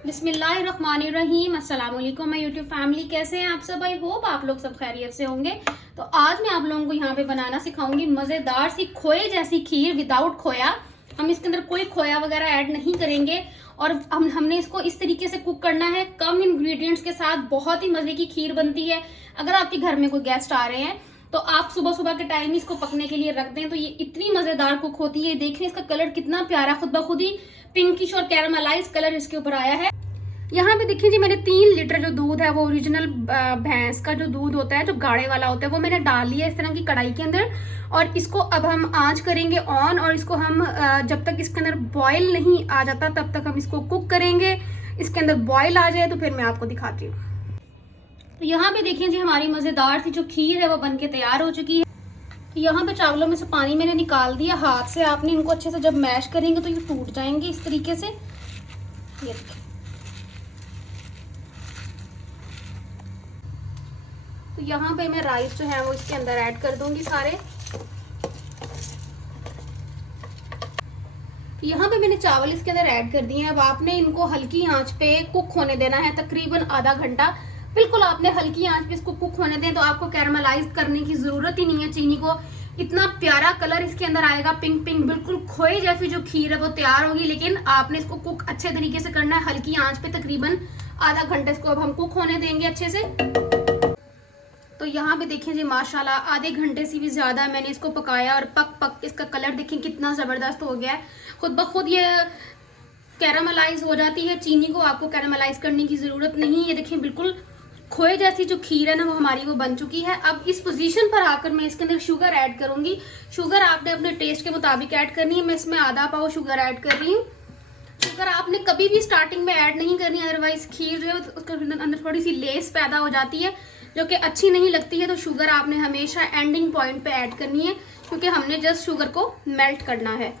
बिस्मिल्लाहिर्रहमानिर्रहीम। अस्सलाम वालेकुम मैं यूट्यूब फैमिली, कैसे हैं आप सब? आई होप आप लोग सब खैरियत से होंगे। तो आज मैं आप लोगों को यहाँ पे बनाना सिखाऊंगी मज़ेदार सी खोए जैसी खीर विदाउट खोया। हम इसके अंदर कोई खोया वगैरह ऐड नहीं करेंगे और हमने इसको इस तरीके से कुक करना है, कम इंग्रेडिएंट्स के साथ बहुत ही मजे की खीर बनती है। अगर आपके घर में कोई गेस्ट आ रहे हैं तो आप सुबह सुबह के टाइम इसको पकने के लिए रख दें तो ये इतनी मजेदार कुक होती है। देखिए इसका कलर कितना प्यारा, खुद ब खुद ही पिंकिश और कैरामलाइज कलर इसके ऊपर आया है। यहाँ पे देखिए जी, मैंने 3 लीटर जो दूध है वो ओरिजिनल भैंस का जो दूध होता है, जो गाढ़े वाला होता है, वो मैंने डाल लिया इस तरह की कढ़ाई के अंदर। और इसको अब हम आंच करेंगे ऑन, और इसको हम जब तक इसके अंदर बॉयल नहीं आ जाता तब तक हम इसको कुक करेंगे। इसके अंदर बॉयल आ जाए तो फिर मैं आपको दिखाती हूँ। तो यहाँ पे देखिए जी, हमारी मजेदार सी जो खीर है वो बनके तैयार हो चुकी है। तो यहाँ पे चावलों में से पानी मैंने निकाल दिया। हाथ से आपने इनको अच्छे से जब मैश करेंगे तो ये टूट जाएंगे इस तरीके से। ये देखिए, तो यहाँ पे मैं राइस जो है वो इसके अंदर ऐड कर दूंगी सारे। यहाँ पे मैंने चावल इसके अंदर ऐड कर दिए हैं। अब आपने इनको हल्की आंच पे कुक होने देना है, तकरीबन आधा घंटा। बिल्कुल आपने हल्की आंच पे इसको कुक होने दें, तो आपको कैरामलाइज करने की जरूरत ही नहीं है चीनी को। इतना प्यारा कलर इसके अंदर आएगा, पिंक पिंक, बिल्कुल खोए जैसी जो खीर है वो तैयार होगी। लेकिन आपने इसको कुक अच्छे तरीके से करना है, हल्की आंच पे तकरीबन आधा घंटा इसको अब हम कुक होने देंगे अच्छे से। तो यहाँ पे देखिए जी, माशाल्लाह आधे घंटे से भी ज्यादा मैंने इसको पकाया और पक पक इसका कलर देखिए कितना जबरदस्त हो गया है। खुद ब खुद ये कैरामलाइज हो जाती है, चीनी को आपको कैरामलाइज करने की जरूरत नहीं। ये देखिए बिल्कुल खोए जैसी जो खीर है ना वो हमारी वो बन चुकी है। अब इस पोजीशन पर आकर मैं इसके अंदर शुगर ऐड करूंगी। शुगर आपने अपने टेस्ट के मुताबिक ऐड करनी है। मैं इसमें आधा पाव शुगर ऐड कर रही हूँ। शुगर आपने कभी भी स्टार्टिंग में ऐड नहीं करनी, अदरवाइज खीर जो है उसके अंदर थोड़ी सी लेस पैदा हो जाती है जो कि अच्छी नहीं लगती है। तो शुगर आपने हमेशा एंडिंग पॉइंट पे ऐड करनी है, क्योंकि हमने जस्ट शुगर को मेल्ट करना है।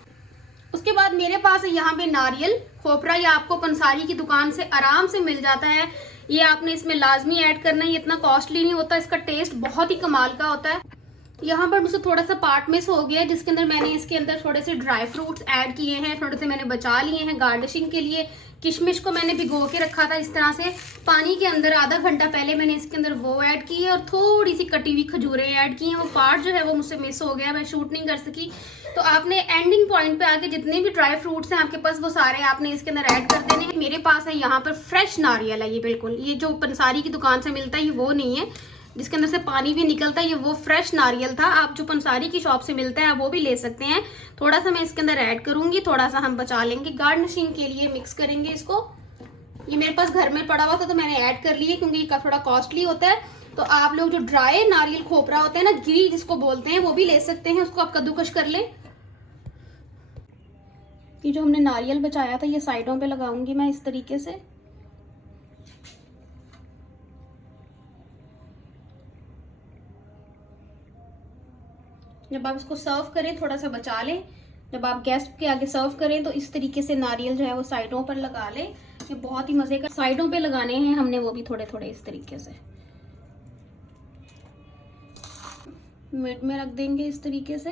उसके बाद मेरे पास है यहाँ पे नारियल खोपरा, या आपको पंसारी की दुकान से आराम से मिल जाता है। ये आपने इसमें लाजमी ऐड करना है, ये इतना कॉस्टली नहीं होता, इसका टेस्ट बहुत ही कमाल का होता है। यहाँ पर मुझसे थोड़ा सा पार्ट मिस हो गया है, जिसके अंदर मैंने इसके अंदर थोड़े से ड्राई फ्रूट्स ऐड किए हैं, थोड़े से मैंने बचा लिए हैं गार्निशिंग के लिए। किशमिश को मैंने भिगो के रखा था इस तरह से पानी के अंदर, आधा घंटा पहले मैंने इसके अंदर वो ऐड की है। और थोड़ी सी कटी हुई खजूरें ऐड की हैं। वो पार्ट जो है वो मुझसे मिस हो गया, मैं शूट नहीं कर सकी। तो आपने एंडिंग पॉइंट पे आके जितने भी ड्राई फ्रूट्स हैं आपके पास वो सारे आपने इसके अंदर ऐड कर देने हैं। मेरे पास है यहाँ पर फ्रेश नारियल है, ये बिल्कुल, ये जो पंसारी की दुकान से मिलता है ये वो नहीं है जिसके अंदर से पानी भी निकलता है, ये वो फ्रेश नारियल था। आप जो पंसारी की शॉप से मिलता है वो भी ले सकते हैं। थोड़ा सा मैं इसके अंदर ऐड करूंगी, थोड़ा सा हम बचा लेंगे गार्निशिंग के लिए, मिक्स करेंगे इसको। ये मेरे पास घर में पड़ा हुआ था तो मैंने ऐड कर लिया, क्योंकि ये थोड़ा कॉस्टली होता है। तो आप लोग जो ड्राई नारियल खोपरा होता है ना, गिरी जिसको बोलते हैं, वो भी ले सकते हैं, उसको आप कद्दूकश कर लें। ये जो हमने नारियल बचाया था ये साइडों पे लगाऊंगी मैं इस तरीके से। जब आप इसको सर्व करें थोड़ा सा बचा लें, जब आप गेस्ट के आगे सर्व करें तो इस तरीके से नारियल जो है वो साइडों पर लगा लें। ये बहुत ही मजे का, साइडों पे लगाने हैं हमने वो भी थोड़े थोड़े इस तरीके से, मिड में रख देंगे इस तरीके से।